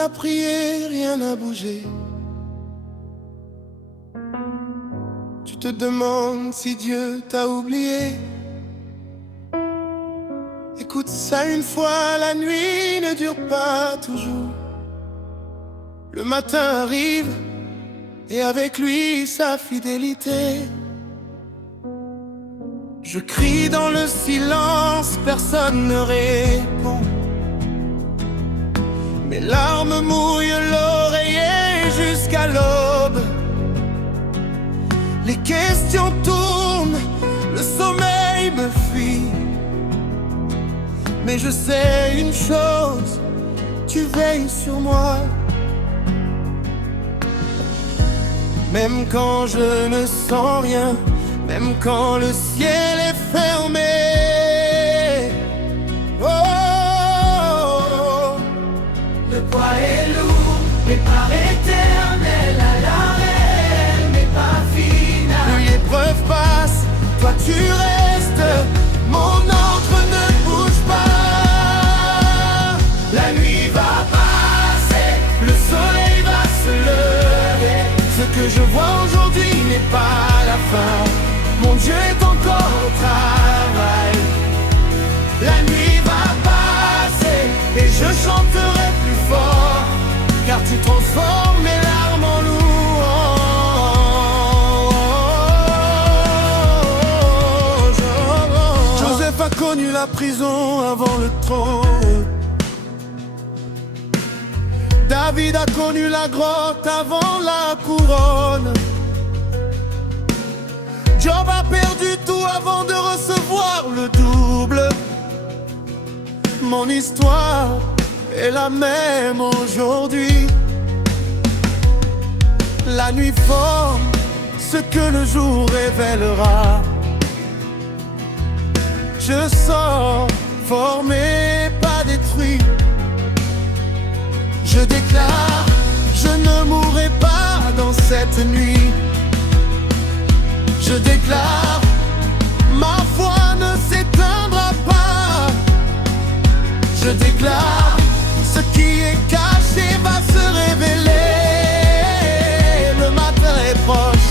à prier, rien n'a bougé. Tu te demandes si Dieu t'a oublié. Écoute ça une fois, la nuit ne dure pas toujours. Le matin arrive et avec lui sa fidélité. Je crie dans le silence, personne ne répond. Mes larmes mouillent l'oreiller jusqu'à l'aube. Les questions tournent, le sommeil me fuit. Mais je sais une chose, tu veilles sur moi. Même quand je ne sens rien, même quand le ciel est fermé. Oh, oh, oh. Le poids est lourd, mais par éternel à l'arrêt, mais pas final. Plus l'épreuve passe, toi tu restes. Mon encre ne bouge pas. La nuit va passer, Le soleil va se lever. Ce que je vois aujourd'hui n'est pas la fin. Mon Dieu est encore au travail. La nuit va passer et je chanterai plus fort, car tu transformes mes larmes en louange. Joseph a connu la prison avant le trône. David a connu la grotte avant la couronne. Job a perdu tout avant de recevoir le double. Mon histoire est la même aujourd'hui. La nuit forme ce que le jour révélera. Je sors formé, pas détruit. Je déclare, je ne mourrai pas dans cette nuit. Je déclare, ma foi ne s'éteindra pas. Je déclare, ce qui est caché va se révéler. Le matin est proche,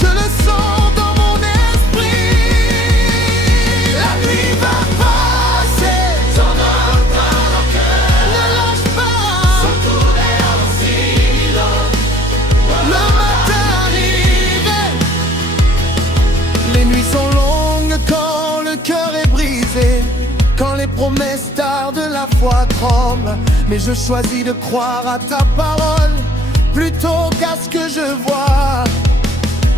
je le sens dans mon esprit. La nuit va passer, j'en ai encore dans le cœur. ne lâche pas. Sans tourner en silence. Le matin arrive. Les nuits sont longues quand le cœur est brisé, quand les promesses tardent, la foi tremble. Mais je choisis de croire à ta parole plutôt qu'à ce que je vois.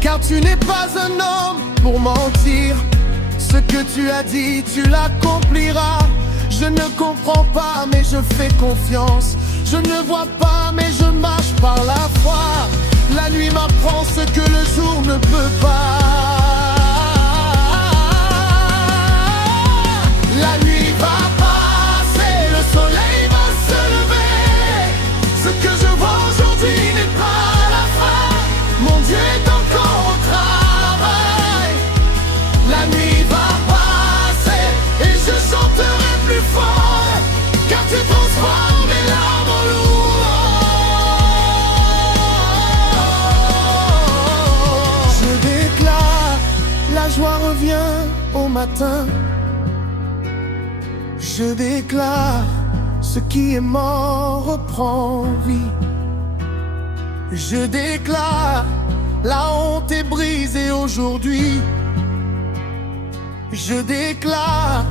Car tu n'es pas un homme pour mentir. Ce que tu as dit, tu l'accompliras. Je ne comprends pas, mais je fais confiance. Je ne vois pas, mais je marche par la foi. La nuit m'apprend ce que le jour ne peut pas. La nuit va passer, le soleil va se lever. Ce que je vois aujourd'hui n'est pas la fin. Mon Dieu est encore au travail. La nuit va passer et je chanterai plus fort, car tu transformes mes larmes en louange. Je déclare, la joie revient au matin. Je déclare, ce qui est mort reprend vie. Je déclare, la honte est brisée aujourd'hui. Je déclare,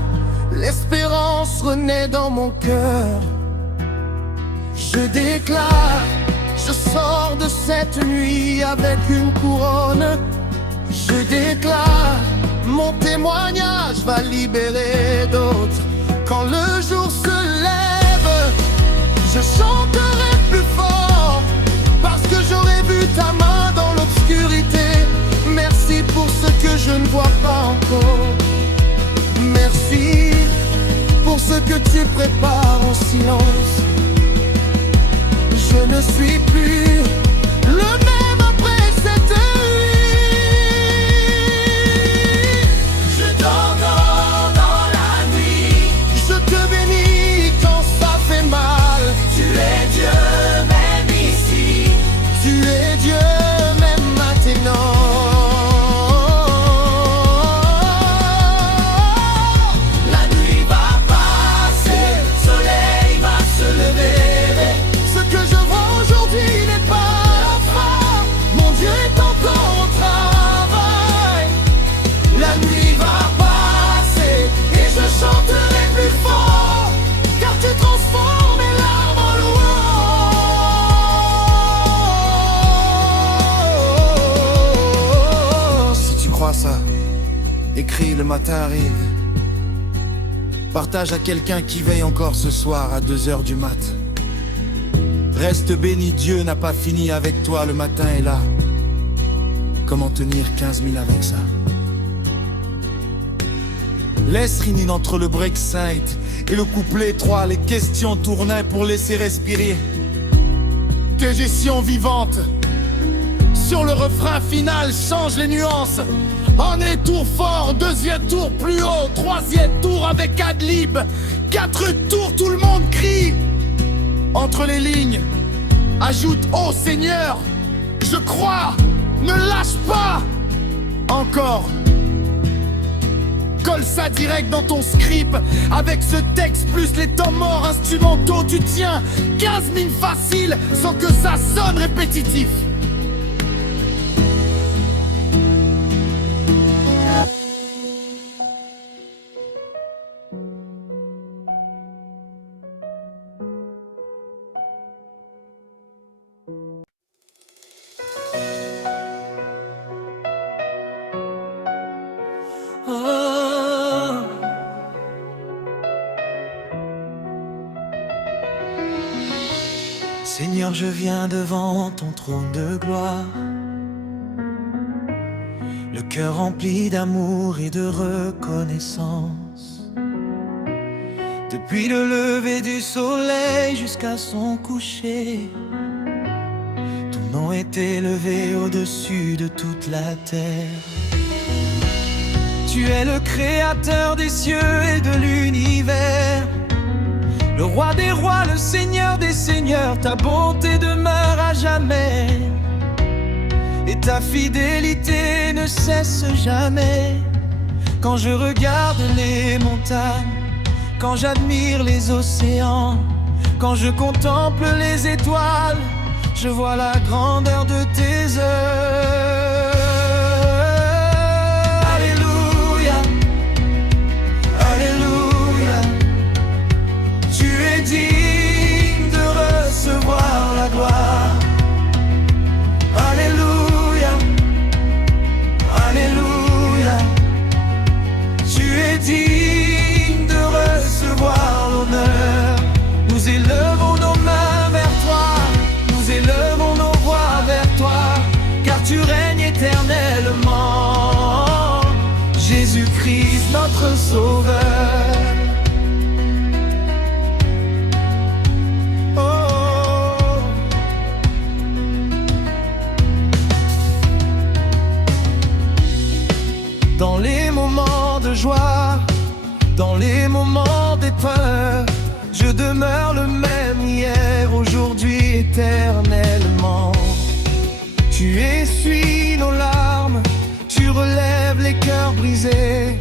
l'espérance renaît dans mon cœur. Je déclare, je sors de cette nuit avec une couronne. Je déclare, mon témoignage va libérer d'autres. Quand le jour se lève, je chanterai plus fort, parce que j'aurai vu ta main dans l'obscurité. Merci pour ce que je ne vois pas encore. Merci pour ce que tu prépares en silence. Je ne suis plus le même après cette nuit. Je t'entends dans la nuit. Je te bénis quand ça fait mal. Tu es Dieu. matin arrive, partage à quelqu'un qui veille encore ce soir à 2 heures du mat. Reste béni, Dieu n'a pas fini avec toi, le matin est là. Comment tenir 15 000 avec ça? Laisse Rinin entre le break saint et le couplet 3, les questions tournaient pour laisser respirer. Tes gestions vivantes sur le refrain final, change les nuances. On est tour fort, 2e tour plus haut, 3e tour avec adlib, 4 tours tout le monde crie. Entre les lignes, ajoute oh Seigneur, je crois, ne lâche pas. Encore, colle ça direct dans ton script. Avec ce texte plus les temps morts instrumentaux, tu tiens 15 000 faciles sans que ça sonne répétitif. Seigneur, je viens devant ton trône de gloire, le cœur rempli d'amour et de reconnaissance. Depuis le lever du soleil jusqu'à son coucher, ton nom est élevé au-dessus de toute la terre. Tu es le créateur des cieux et de l'univers, le roi des rois, le seigneur des seigneurs. Ta bonté demeure à jamais et ta fidélité ne cesse jamais. Quand je regarde les montagnes, quand j'admire les océans, quand je contemple les étoiles, je vois la grandeur de tes œuvres. Alléluia, Alléluia. Tu es digne de recevoir la gloire. Alléluia, Alléluia. Tu es digne de recevoir l'honneur. Nous élevons nos mains vers toi, nous élevons nos voix vers toi, car tu règnes éternellement. Jésus-Christ, notre Sauveur. Dans les moments de joie, dans les moments d'épreuve, je demeure le même hier, aujourd'hui, éternellement. Tu essuies nos larmes, tu relèves les cœurs brisés,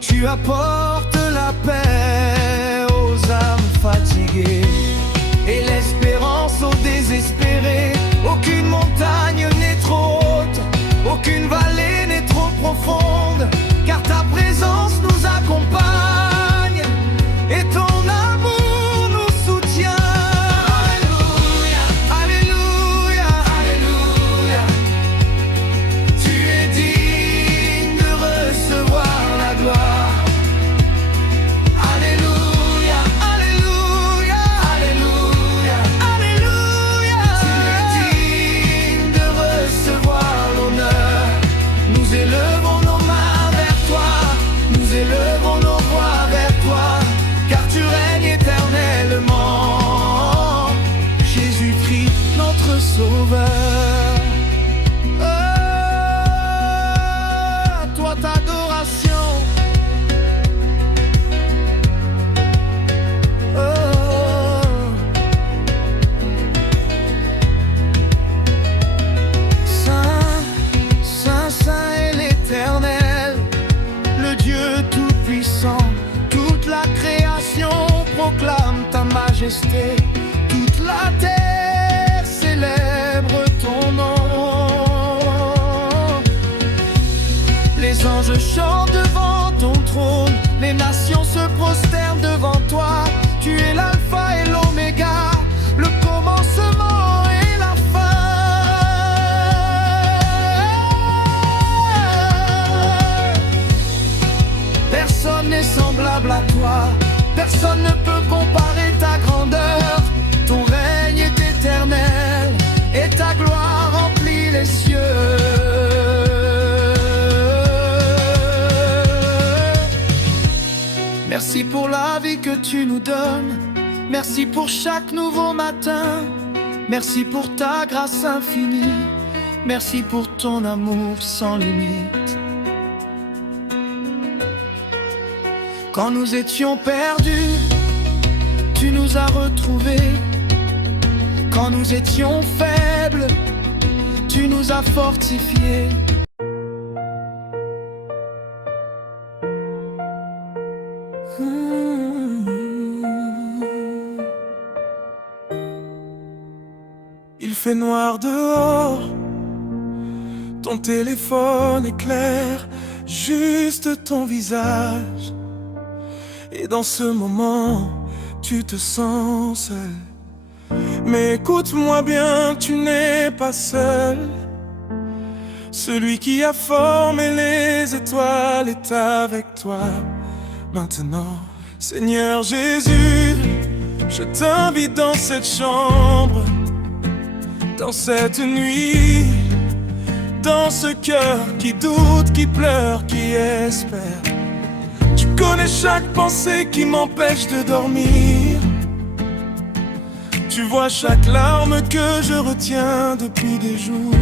tu apportes la paix aux âmes fatiguées et l'espérance aux désespérés. Aucune montagne n'est trop haute, aucune vallée n'est trop profonde, car ta présence nous accompagne et ton amour nous soutient. Alléluia, Alléluia, Alléluia. Tu es digne de recevoir la gloire. Alléluia, Alléluia, Alléluia, Alléluia. Tu es digne de recevoir l'honneur. Nous élevons nos mains vers toi, nous élevons nos voix vers toi, car tu règnes éternellement. Jésus-Christ, notre Sauveur. À toi ta adoration. Saint, Saint, Saint est l'Éternel, le Dieu tout-puissant. Toute la création proclame ta majesté, toute la terre célèbre ton nom. Les anges chantent devant ton trône, les nations se prosternent devant toi. Tu es l'alpha et l'oméga, le commencement et la fin. Merci pour la vie que tu nous donnes. Merci pour chaque nouveau matin. Merci pour ta grâce infinie. Merci pour ton amour sans limite. Quand nous étions perdus, tu nous as retrouvés. Quand nous étions faibles, tu nous as fortifiés. Il fait noir dehors, ton téléphone éclaire juste ton visage. Et dans ce moment, tu te sens seul. Mais écoute-moi bien, tu n'es pas seul. Celui qui a formé les étoiles est avec toi maintenant. Seigneur Jésus, je t'invite dans cette chambre, dans cette nuit, dans ce cœur qui doute, qui pleure, qui espère. Tu connais chaque pensée qui m'empêche de dormir. Tu vois chaque larme que je retiens depuis des jours.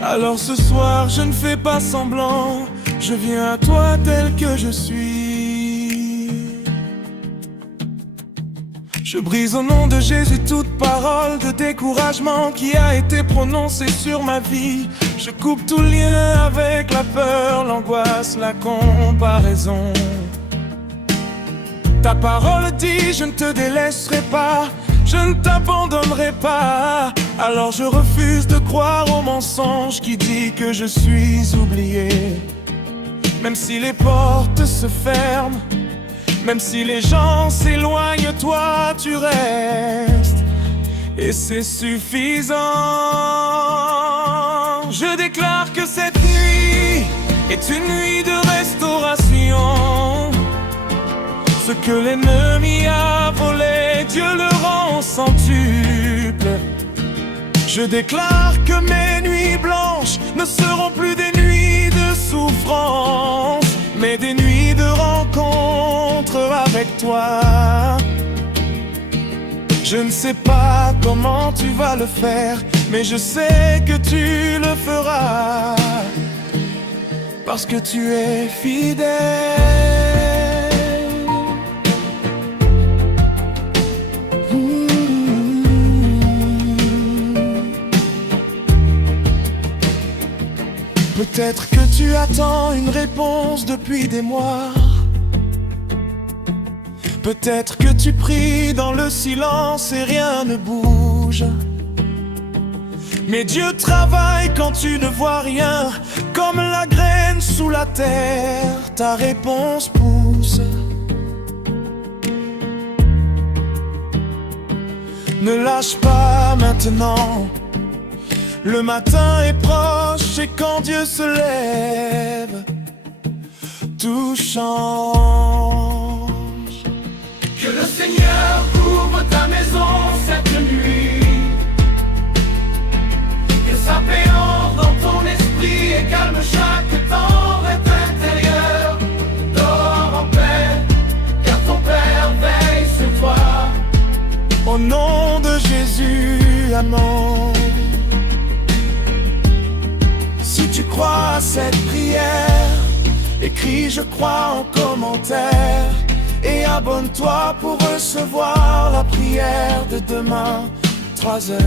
Alors ce soir je ne fais pas semblant, je viens à toi tel que je suis. Je brise au nom de Jésus toute parole de découragement qui a été prononcée sur ma vie. Je coupe tout lien avec la peur, l'angoisse, la comparaison. Ta parole dit, je ne te délaisserai pas, je ne t'abandonnerai pas. Alors je refuse de croire au mensonge qui dit que je suis oublié. Même si les portes se ferment, même si les gens s'éloignent, toi tu restes. Et c'est suffisant. Je déclare que cette nuit est une nuit de restauration. Ce que l'ennemi a volé, Dieu le rend centuple. Je déclare que mes nuits blanches ne seront plus des nuits de souffrance, mais des nuits de rencontre avec toi. Je ne sais pas comment tu vas le faire, mais je sais que tu le feras, parce que tu es fidèle. Peut-être que tu attends une réponse depuis des mois. Peut-être que tu pries dans le silence et rien ne bouge. Mais Dieu travaille quand tu ne vois rien. Comme la graine sous la terre, ta réponse pousse. Ne lâche pas maintenant. Le matin est proche et quand Dieu se lève, tout change. Que le Seigneur couvre ta maison cette nuit. Que sa paix entre dans ton esprit et calme chaque tempête intérieure. Dors en paix, car ton Père veille sur toi. Au nom de Jésus, amen. Si tu crois à cette prière, écris je crois en commentaire et abonne-toi pour recevoir la prière de demain, 3 heures.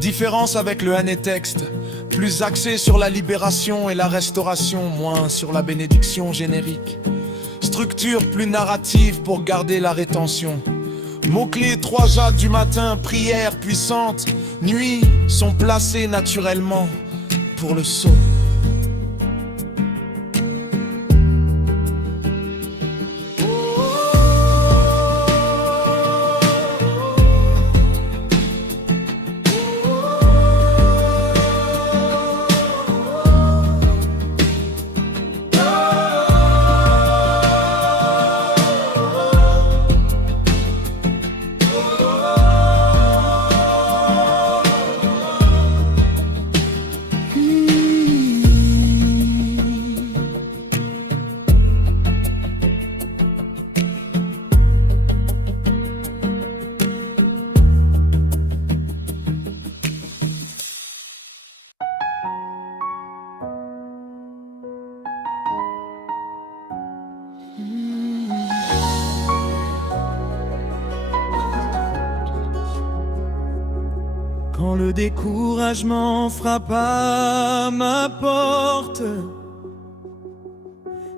Différence avec le Hanétexte, plus axé sur la libération et la restauration, moins sur la bénédiction générique. Structure plus narrative pour garder la rétention. Mots-clés 3A du matin, prière puissante, nuit sont placés naturellement pour le saut. Quand le découragement frappe à ma porte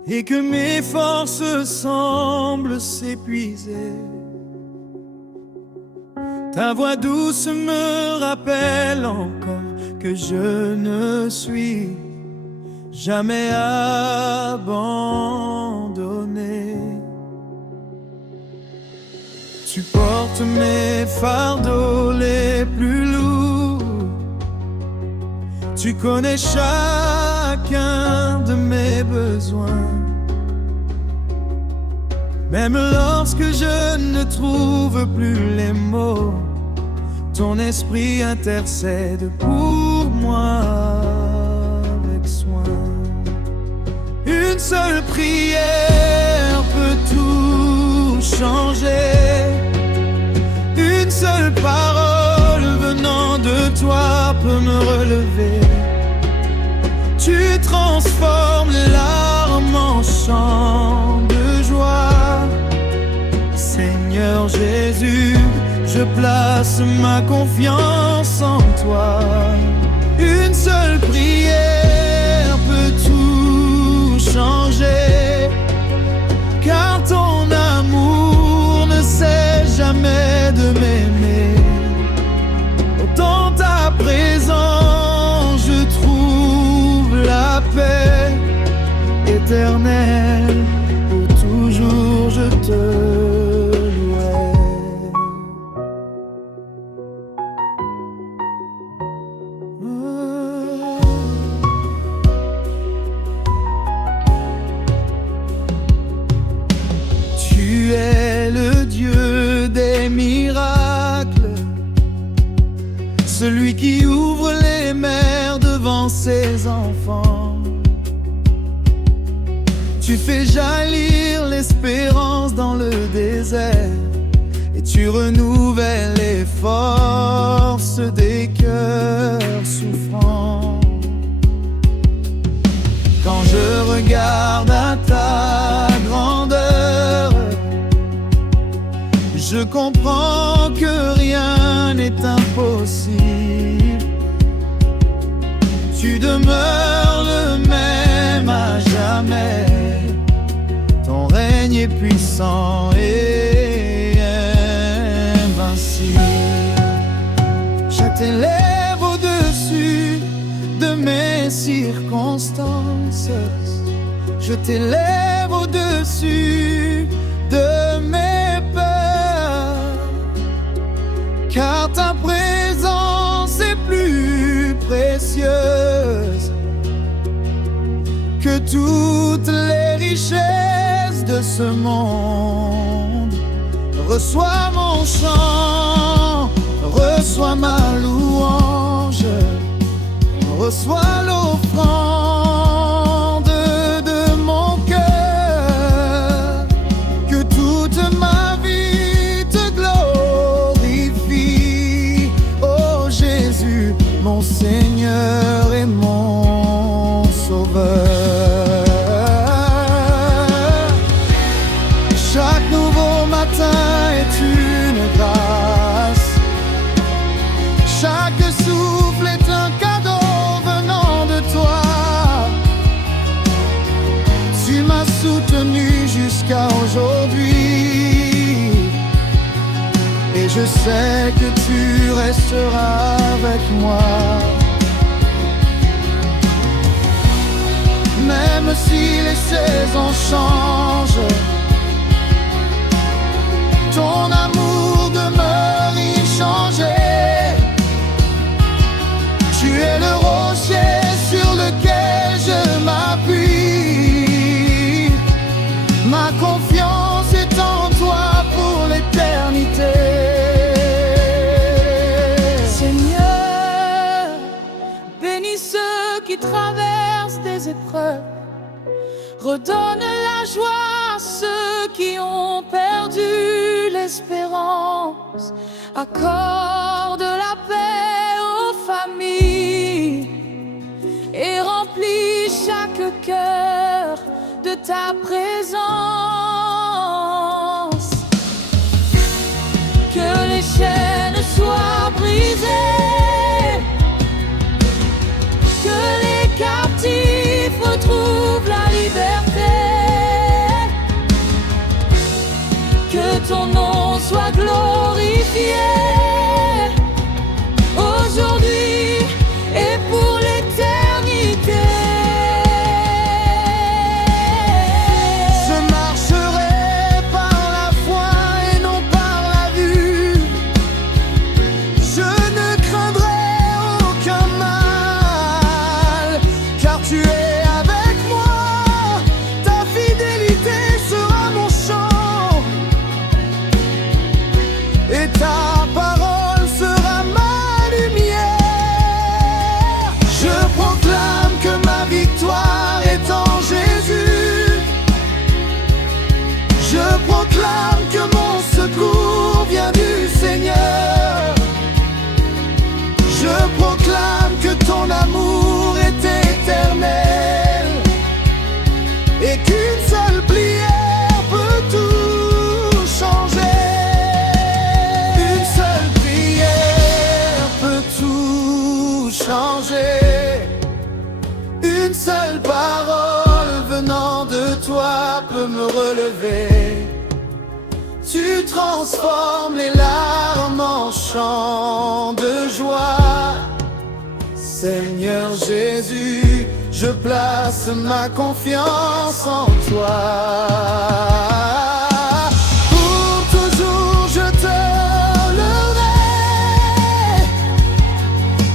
et que mes forces semblent s'épuiser, ta voix douce me rappelle encore que je ne suis jamais abandonné. Tu portes mes fardeaux les plus lourds, tu connais chacun de mes besoins. Même lorsque je ne trouve plus les mots, ton esprit intercède pour moi avec soin. Une seule prière peut tout changer. Une seule parole venant de toi peut me relever. Tu transformes les larmes en chants de joie. Seigneur Jésus, je place ma confiance en toi. Une seule prière peut tout changer, car ton amour ne cesse jamais de m'aimer. Dans ta présence, je trouve la paix éternelle. Pour toujours, je te louerai. Tu es le Dieu des miracles, celui qui ouvre les mers devant ses enfants. Tu fais jaillir l'espérance dans le désert, et tu renouvelles les forces des cœurs souffrants. Quand je regarde à ta grandeur, je comprends que rien n'est impossible. Tu demeures le même à jamais. Ton règne est puissant et invincible. Je t'élève au-dessus de mes circonstances. Je t'élève au-dessus de mes peurs, car ta présence est plus précieuse que toutes les richesses de ce monde. Reçois mon chant, reçois ma louange, reçois l'offrande de mon cœur. Que toute ma vie te glorifie, ô Jésus, mon Seigneur et mon Sauveur. Chaque nouveau matin est une grâce, chaque souffle est un cadeau venant de toi. Tu m'as soutenu jusqu'à aujourd'hui, et je sais que tu resteras avec moi. Même si les saisons changent, ton amour demeure inchangé. Tu es le rocher sur lequel je m'appuie. Ma confiance est en toi pour l'éternité. Seigneur, bénis ceux qui traversent des épreuves. Redonne la joie à ceux qui ont perdu l'espérance. Accorde la paix aux familles et remplis chaque cœur de ta présence. Que les chaînes soient brisées, ton nom soit glorifié, aujourd'hui et pour l'éternité. Je marcherai par la foi et non par la vue. Je ne craindrai aucun mal, car tu es avec moi. Ta fidélité sera mon chant, et ta parole sera ma lumière. Je proclame que ma victoire est en Jésus. Je proclame que mon secours vient du Seigneur. Je proclame que ton amour est éternel, et qu'une seule prière peut tout changer. Une seule prière peut tout changer. Une seule parole venant de toi peut me relever. Tu transformes les larmes en chants de joie. Seigneur Jésus, je place ma confiance en toi. Pour toujours je te louerai.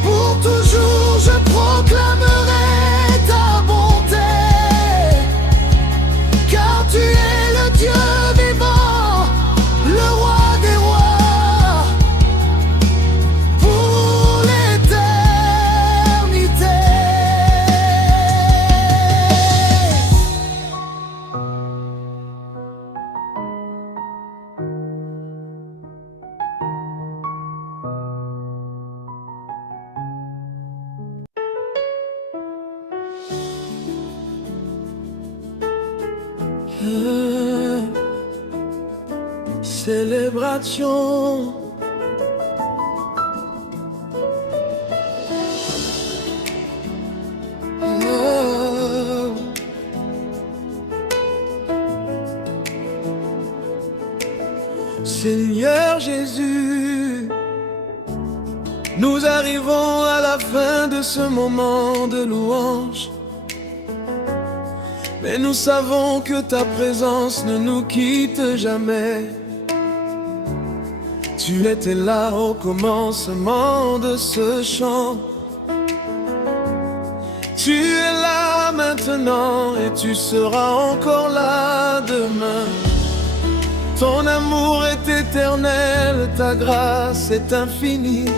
Pour toujours je proclamerai ta bonté, car tu es le Dieu vivant, le roi des rois, pour l'éternité. Célébration. Seigneur Jésus, nous arrivons à la fin de ce moment de louange, mais nous savons que ta présence ne nous quitte jamais. Tu étais là au commencement de ce chant. Tu es là maintenant et tu seras encore là demain. Ton amour est éternel, ta grâce est infinie.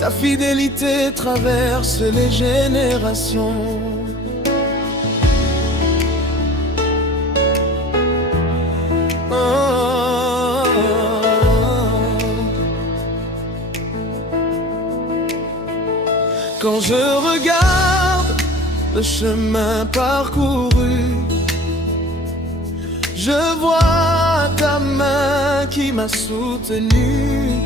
Ta fidélité traverse les générations. Quand je regarde le chemin parcouru, je vois ta main qui m'a soutenu.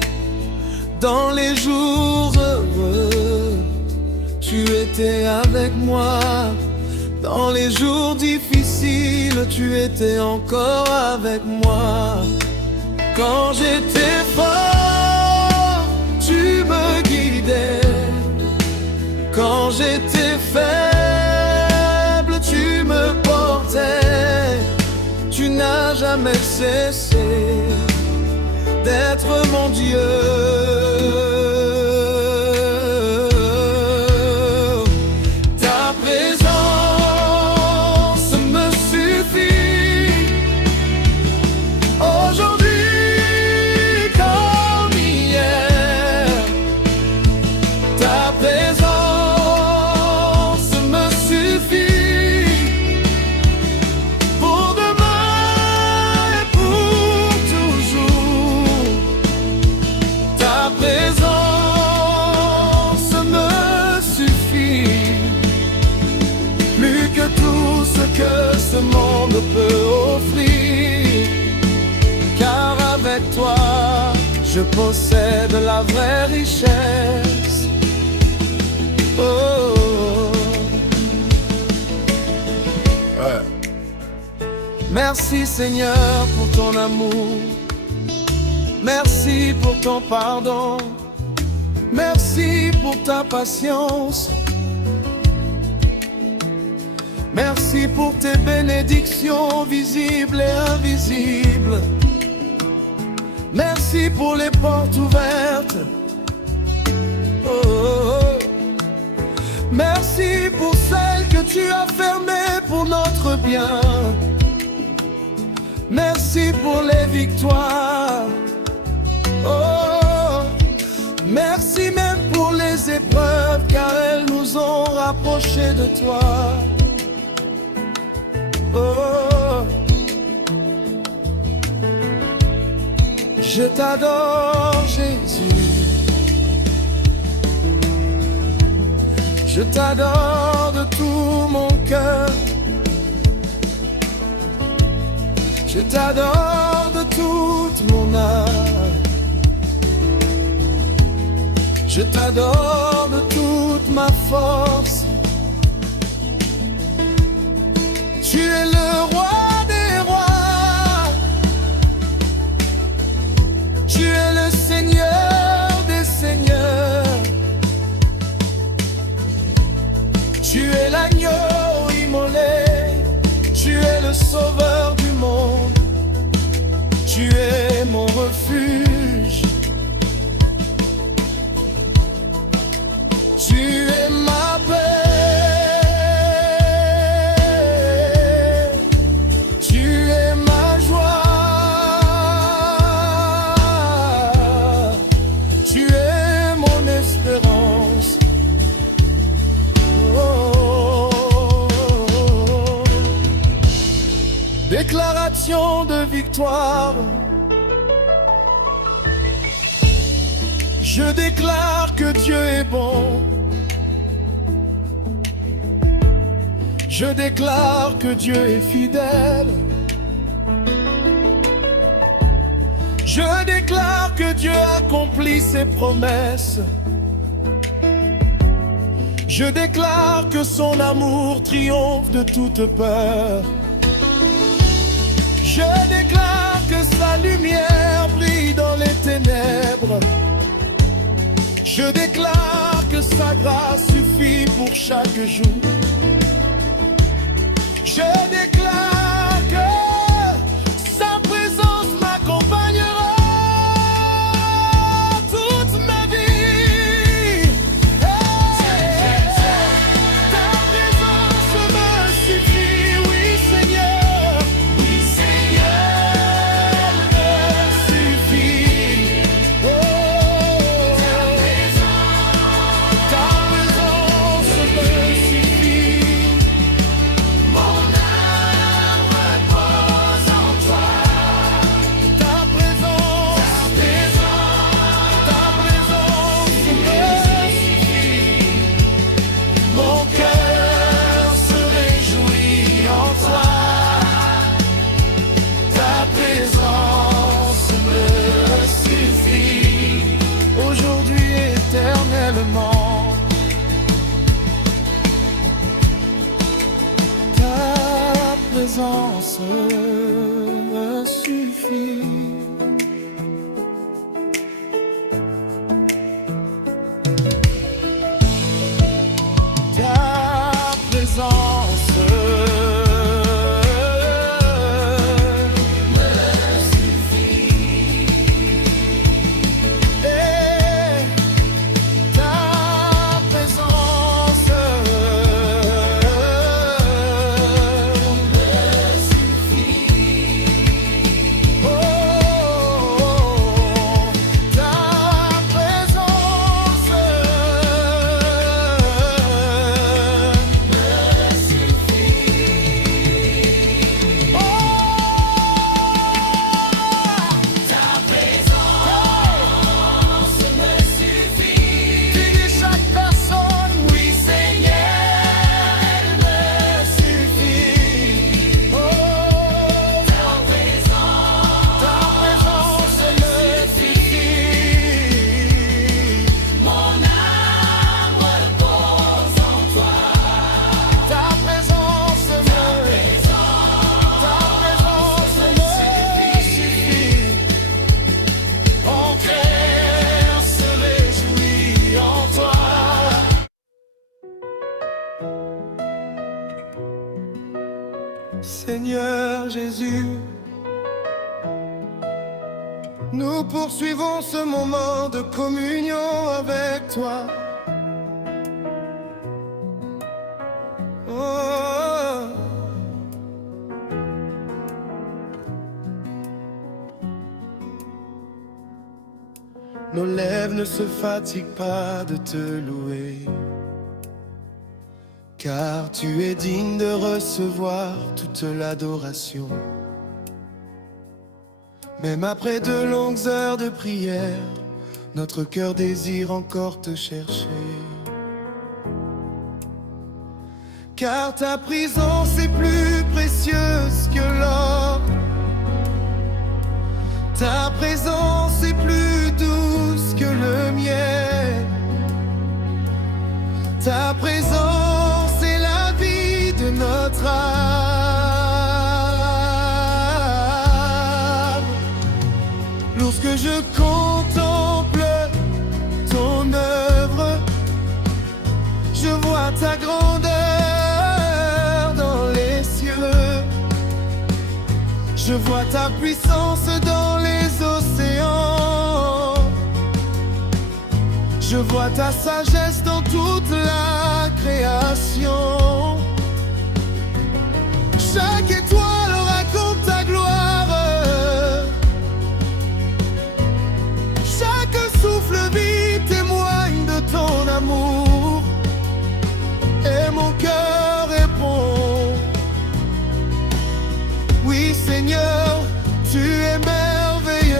Dans les jours heureux, tu étais avec moi. Dans les jours difficiles, tu étais encore avec moi. Quand j'étais fort, tu me guidais. Quand j'étais faible, tu me portais. Tu n'as jamais cessé d'être mon Dieu. Ta présence me suffit, aujourd'hui comme hier. Ta présence me suffit pour demain et pour toujours. Ta présence me suffit, plus que tout ce que ce monde peut offrir. Car avec toi, je possède la vraie richesse. Oh. Merci Seigneur pour ton amour. Merci pour ton pardon. Merci pour ta patience. Merci pour tes bénédictions visibles et invisibles. Merci pour les portes ouvertes. Oh, oh, oh. Merci pour celles que tu as fermées pour notre bien. Merci pour les victoires. Oh, merci même pour les épreuves, car elles nous ont rapprochés de toi. Oh, je t'adore Jésus. Je t'adore de tout mon cœur. Je t'adore de toute mon âme. Je t'adore de toute ma force. Tu es le roi des rois. Tu es le Seigneur des seigneurs. Tu es l'agneau immolé. Tu es le sauveur du monde. Tu es mon refuge. Tu es ma paix. Tu es ma joie. Tu es mon espérance. Oh. Déclaration de victoire. Je déclare que Dieu est bon. Je déclare que Dieu est fidèle. Je déclare que Dieu accomplit ses promesses. Je déclare que son amour triomphe de toute peur. Je déclare que sa lumière brille dans les ténèbres. Je déclare que sa grâce suffit pour chaque jour. Je déclare que sa présence m'accompagnera toute ma vie. Hey, ta présence me suffit, oui Seigneur. Oui Seigneur, me suffit. Oh, ta présence me suffit. Mon âme repose en toi. Ta présence me suffit. Mon cœur se réjouit en toi. Ta présence me suffit. Aujourd'hui éternellement. Ta présence me suffit. Ta présence me suffit. Et ta présence me suffit. Nous poursuivons ce moment de communion avec toi. Oh. Nos lèvres ne se fatiguent pas de te louer, car tu es digne de recevoir toute l'adoration. Même après de longues heures de prière, notre cœur désire encore te chercher. Car ta présence est plus précieuse que l'or. Ta présence est plus douce que le miel. Ta présence est la vie de notre âme. Lorsque je contemple ton œuvre, je vois ta grandeur dans les cieux. Je vois ta puissance dans les océans. Je vois ta sagesse dans toute la création. Chaque étoile raconte ta gloire. Chaque souffle vie témoigne de ton amour. Et mon cœur répond: oui Seigneur, tu es merveilleux.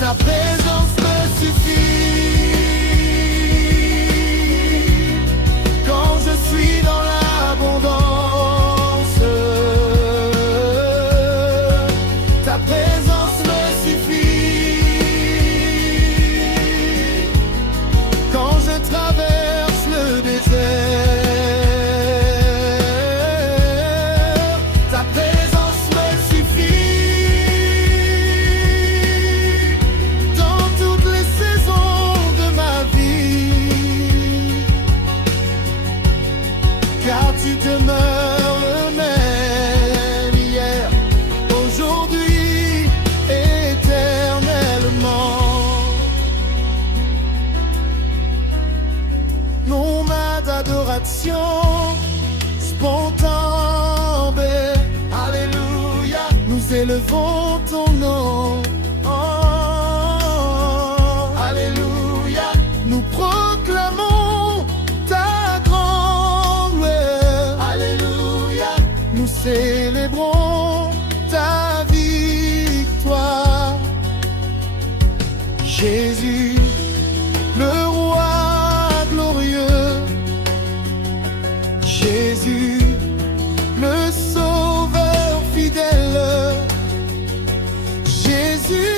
Ta présence me suffit quand je suis dans l'abondance. Ta présence me suffit quand je traverse le désert. Ta présence me suffit dans toutes les saisons de ma vie. Car tu demeures le même hier, aujourd'hui, éternellement. Nomade d'adoration spontanée, alléluia, nous élevons ton nom. Oh, alléluia, nous proclamons ta grande gloire. Alléluia, nous célébrons ta victoire. Jésus, le roi glorieux, Jésus, le sauveur fidèle, Jésus,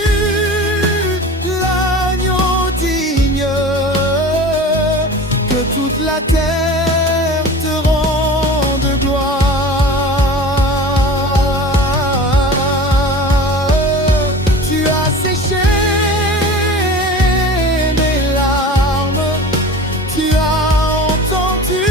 l'agneau digne, que toute la terre te rende gloire. Tu as séché mes larmes, tu as entendu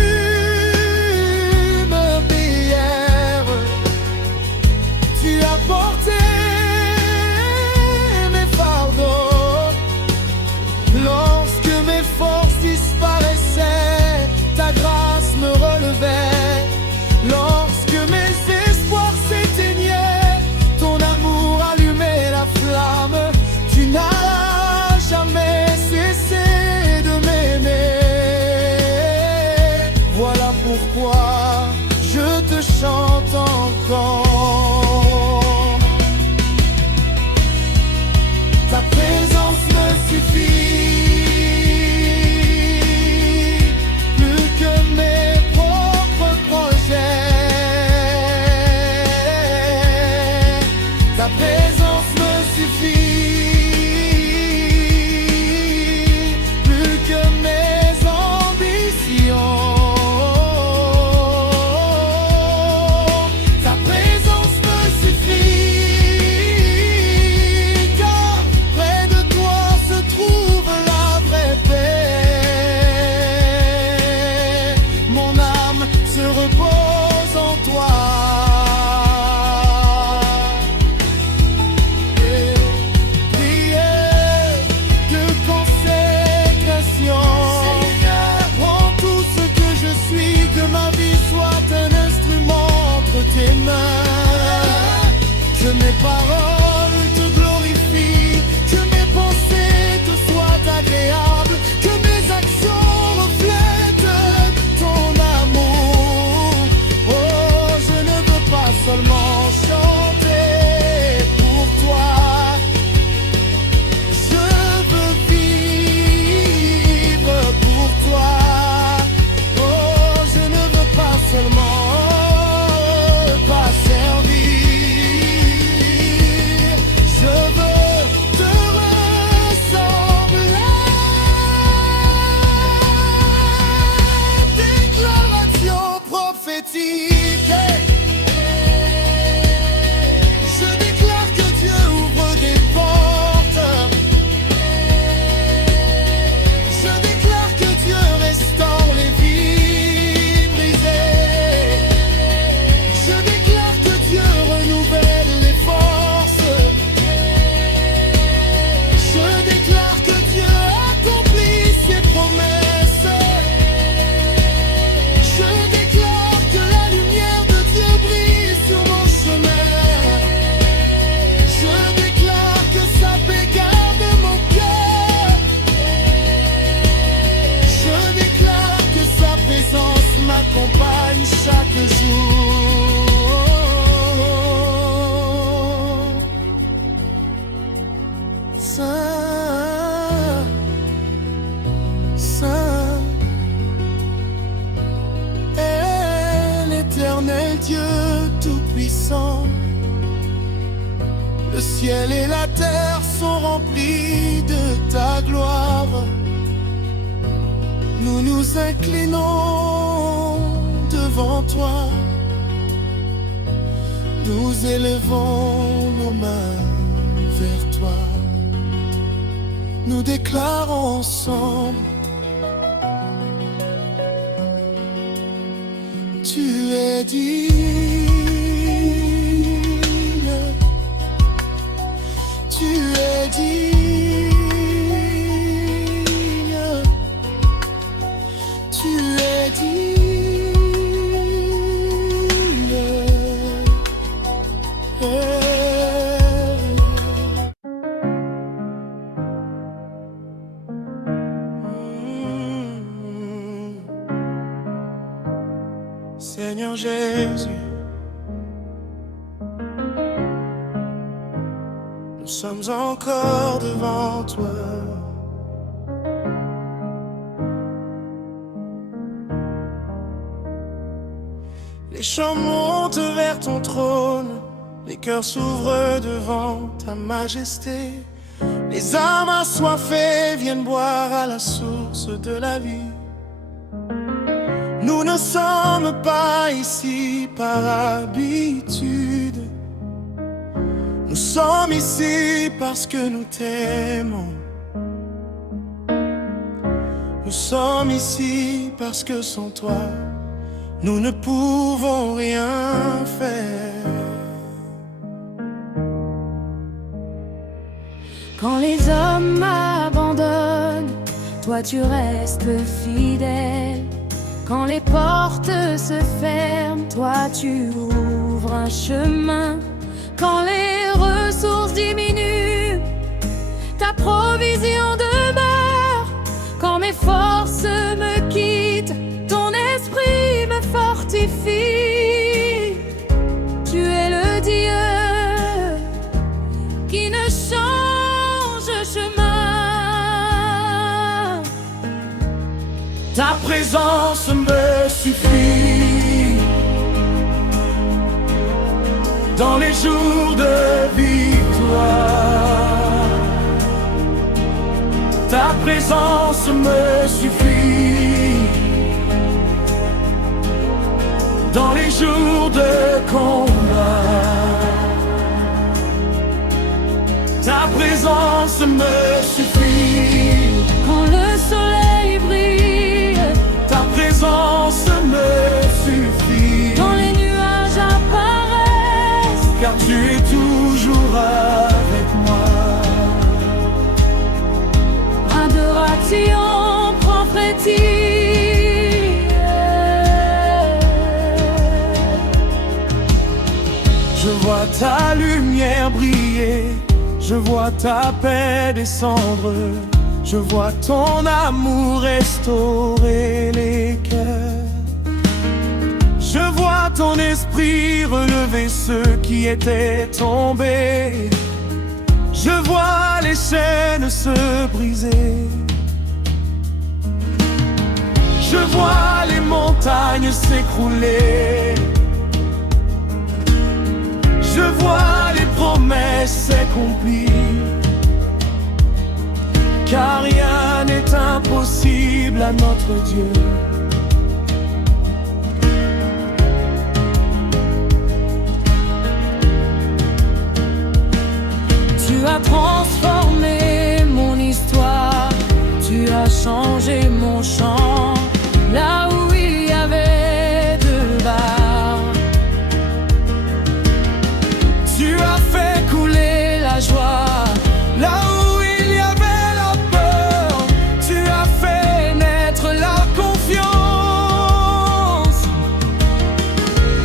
paroles te glorifient, que mes pensées te soient agréables, que mes actions reflètent ton amour. Oh, je ne veux pas seulement chanter pour toi, je veux vivre pour toi. Oh, je ne veux pas seulement pas servir, je veux te ressembler. Déclaration prophétique. Je déclare que Dieu ouvre des portes. Je déclare que Dieu restaure les vies brisées. Je déclare que Dieu renouvelle les forces. Je déclare que Dieu accomplit ses promesses. Je déclare que la lumière de Dieu brille sur mon chemin. Je déclare que sa paix garde mon cœur. Je déclare que sa présence m'accompagne chaque jour. Saint, Saint est l'Éternel Dieu Tout-Puissant. Le ciel et la terre sont remplis de ta gloire. Nous nous inclinons devant toi. Nous élevons nos mains vers toi. Nous déclarons ensemble: tu es digne. Tu es digne. Tu es digne. Seigneur Jésus, nous sommes encore devant toi. Les chants montent vers ton trône, les cœurs s'ouvrent devant ta majesté. Les âmes assoiffées viennent boire à la source de la vie. Nous ne sommes pas ici par habitude. Nous sommes ici parce que nous t'aimons. Nous sommes ici parce que sans toi, nous ne pouvons rien faire. Quand les hommes m'abandonnent, toi tu restes fidèle. Quand les portes se ferment, toi tu ouvres un chemin. Quand les ressources diminuent, ta provision demeure. Quand mes forces me quittent, ton esprit me fortifie. Tu es le Dieu qui ne change chemin. Ta présence me suffit. Dans les jours de victoire, ta présence me suffit. Dans les jours de combat, ta présence me suffit. Quand le soleil brille, ta présence me suffit. quand les nuages apparaissent, car tu es toujours avec moi. adoration prophétique. Je vois vois ta lumière briller, je vois ta paix descendre, je vois ton amour restaurer les cœurs. Je vois ton esprit relever ceux qui étaient tombés. Je vois les chaînes se briser. Je vois les montagnes s'écrouler. Je vois les promesses s'accomplir. Car rien n'est impossible à notre Dieu. Tu as transformé mon histoire, tu as changé mon chant, là où il y avait de bas. Tu as fait couler la joie, là où il y avait la peur. Tu as fait naître la confiance,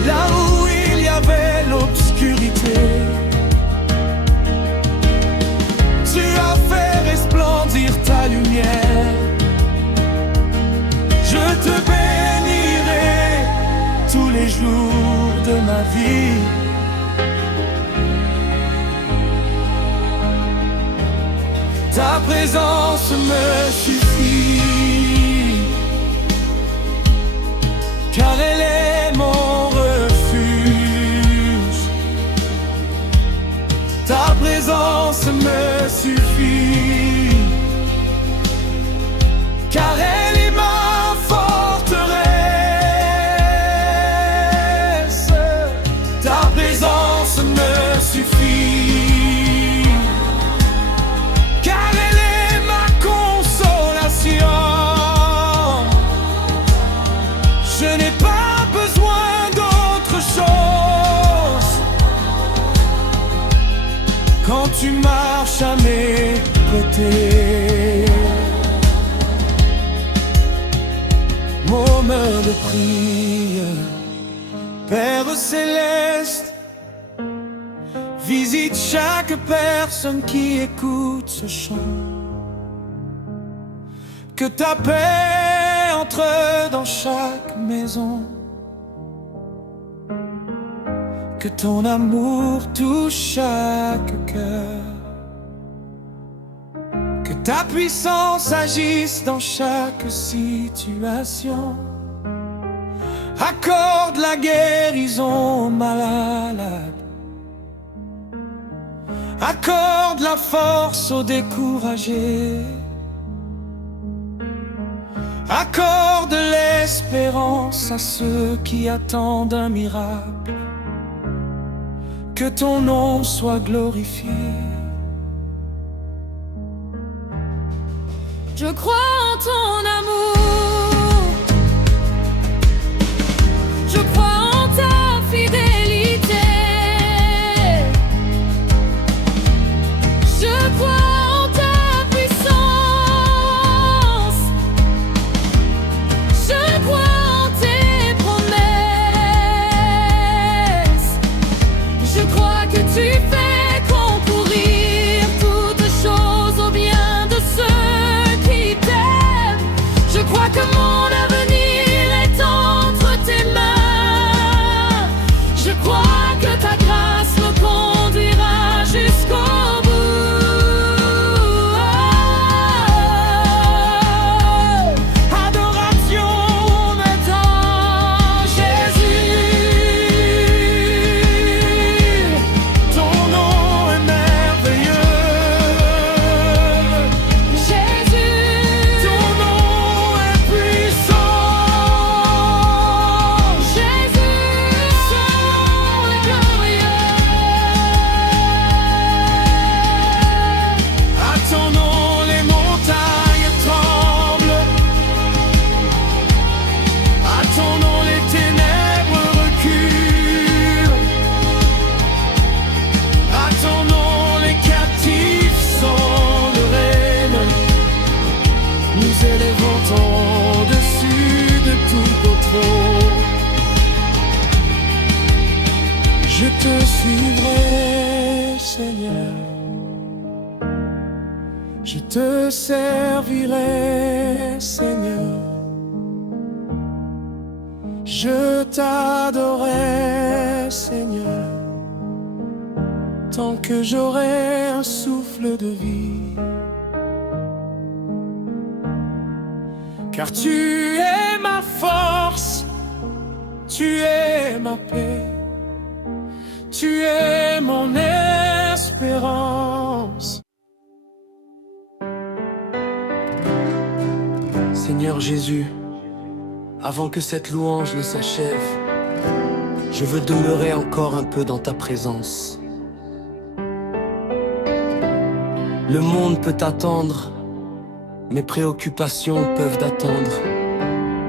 là où il y avait l'obscurité. Tu as fait resplendir ta lumière. Je te bénirai tous les jours de ma vie. Ta présence me suffit, car elle est mon refuge. Ta présence me suffit, car elle est ma forteresse. Ta présence me suffit, car elle est ma consolation. Je n'ai pas besoin d'autre chose quand tu marches à mes côtés. Moment de prière, Père céleste, visite chaque personne qui écoute ce chant. Que ta paix entre dans chaque maison, que ton amour touche chaque cœur, que ta puissance agisse dans chaque situation. Accorde la guérison aux malades, accorde la force aux découragés, accorde l'espérance à ceux qui attendent un miracle. Que ton nom soit glorifié. Je crois en ton amour, je crois en ta fidélité, je crois en ta puissance, je crois en tes promesses. Je crois que tu fais concourir toutes choses au bien de ceux qui t'aiment. Je te suivrai, Seigneur. Je te servirai, Seigneur. Je t'adorerai, Seigneur, tant que j'aurai un souffle de vie. Car tu es ma force, tu es ma paix, tu es mon espérance. Seigneur Jésus, avant que cette louange ne s'achève, je veux demeurer encore un peu dans ta présence. Le monde peut attendre, mes préoccupations peuvent attendre,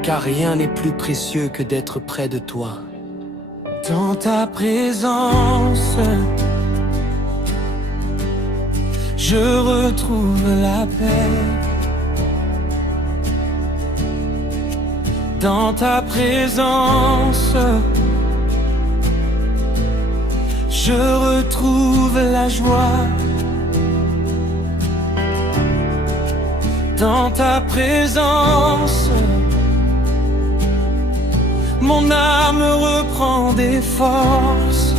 car rien n'est plus précieux que d'être près de toi. Dans ta présence, je retrouve la paix. Dans ta présence, je retrouve la joie. Dans ta présence, mon âme reprend des forces.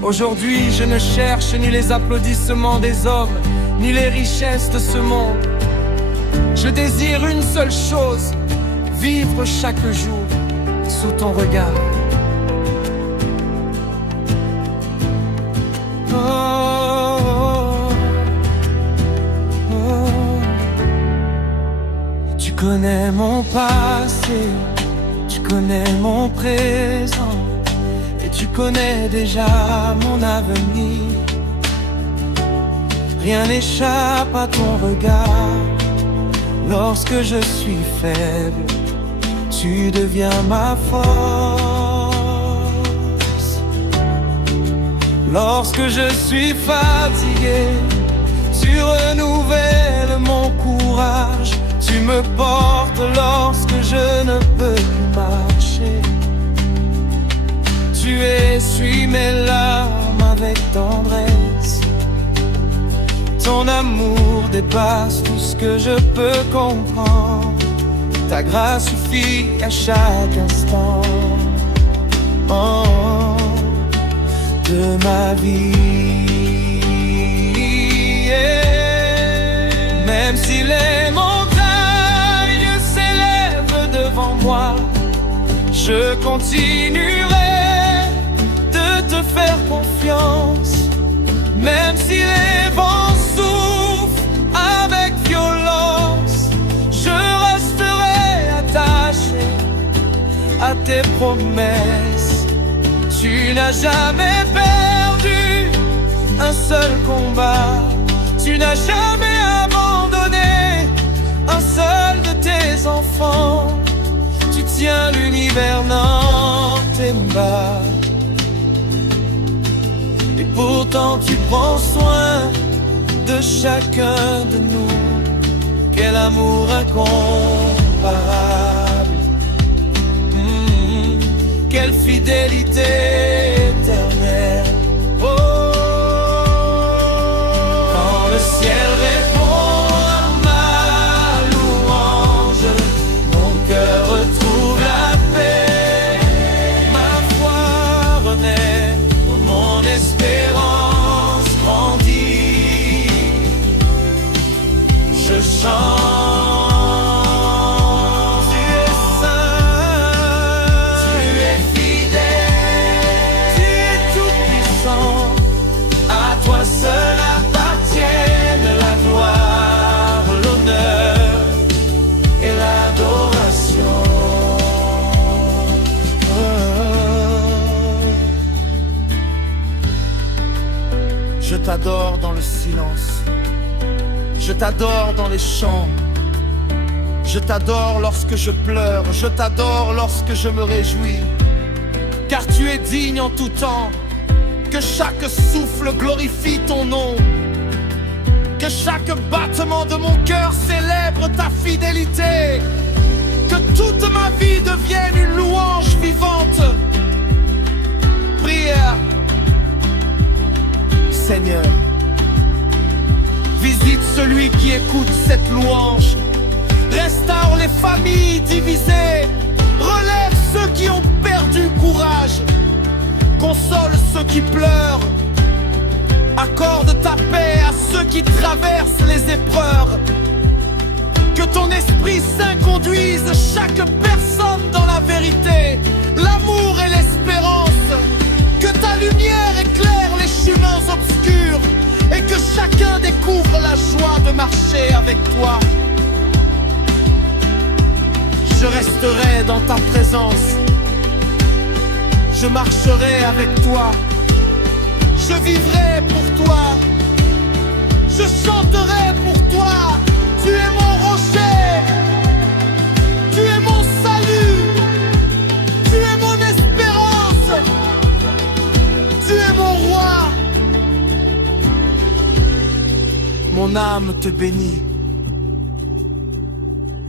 Aujourd'hui, je ne cherche ni les applaudissements des hommes, ni les richesses de ce monde. Je désire une seule chose, vivre chaque jour sous ton regard. Oh, oh, oh. Tu connais mon passé, tu connais mon présent, et tu connais déjà mon avenir. Rien n'échappe à ton regard. Lorsque je suis faible, tu deviens ma force. Lorsque je suis fatigué, tu renouvelles mon courage. Tu me portes lorsque je ne peux plus marcher. Tu essuies mes larmes avec tendresse. Ton amour dépasse tout ce que je peux comprendre. Ta grâce suffit à chaque instant, oh, de ma vie. Yeah. Même si les montagnes s'élèvent devant moi, je continuerai de te faire confiance. Même si les vents soufflent avec violence, je resterai attaché à tes promesses. Tu n'as jamais perdu un seul combat. Tu n'as jamais abandonné un seul de tes enfants. Tu tiens l'univers dans tes mains. Et pourtant tu prends soin de chacun de nous. Quel amour incomparable, quelle fidélité éternelle. Oh, quand le ciel répond à ma louange, mon cœur retrouve la paix. Ma foi renaît, mon espérance grandit. Je chante. Je t'adore dans le silence, je t'adore dans les chants, je t'adore lorsque je pleure, je t'adore lorsque je me réjouis. Car tu es digne en tout temps, que chaque souffle glorifie ton nom, que chaque battement de mon cœur célèbre ta fidélité, que toute ma vie devienne une louange celui qui écoute cette louange. Restaure les familles divisées, relève ceux qui ont perdu courage, console ceux qui pleurent, accorde ta paix à ceux qui traversent les épreuves. Que ton Esprit Saint conduise chaque personne dans la vérité, l'amour et l'espérance. Que ta lumière éclaire les chemins obscurs et que chacun découvre la joie de marcher avec toi. Je resterai dans ta présence, je marcherai avec toi, je vivrai pour toi, je chanterai pour toi. Tu es mon rocher, tu es mon salut, tu es mon espérance, tu es mon roi. Mon âme te bénit,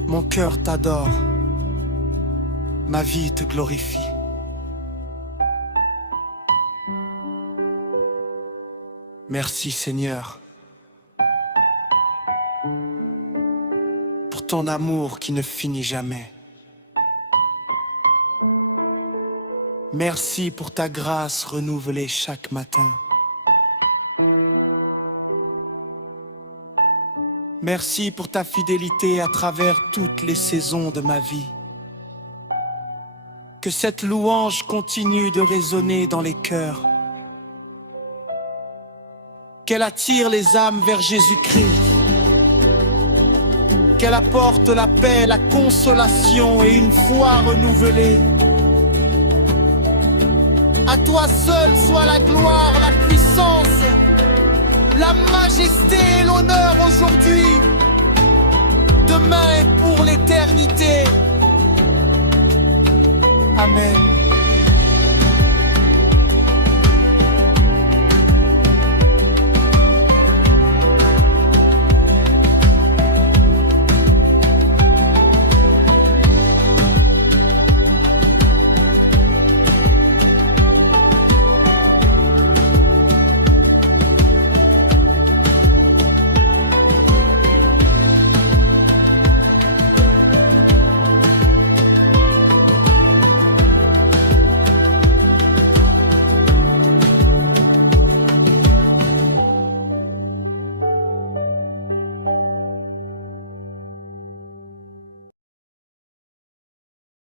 mon cœur t'adore, ma vie te glorifie. Merci Seigneur pour ton amour qui ne finit jamais. Merci pour ta grâce renouvelée chaque matin. Merci pour ta fidélité à travers toutes les saisons de ma vie. Que cette louange continue de résonner dans les cœurs. Qu'elle attire les âmes vers Jésus-Christ. Qu'elle apporte la paix, la consolation et une foi renouvelée. À toi seul soit la gloire, la puissance, la majesté et l'honneur aujourd'hui, demain et pour l'éternité. Amen.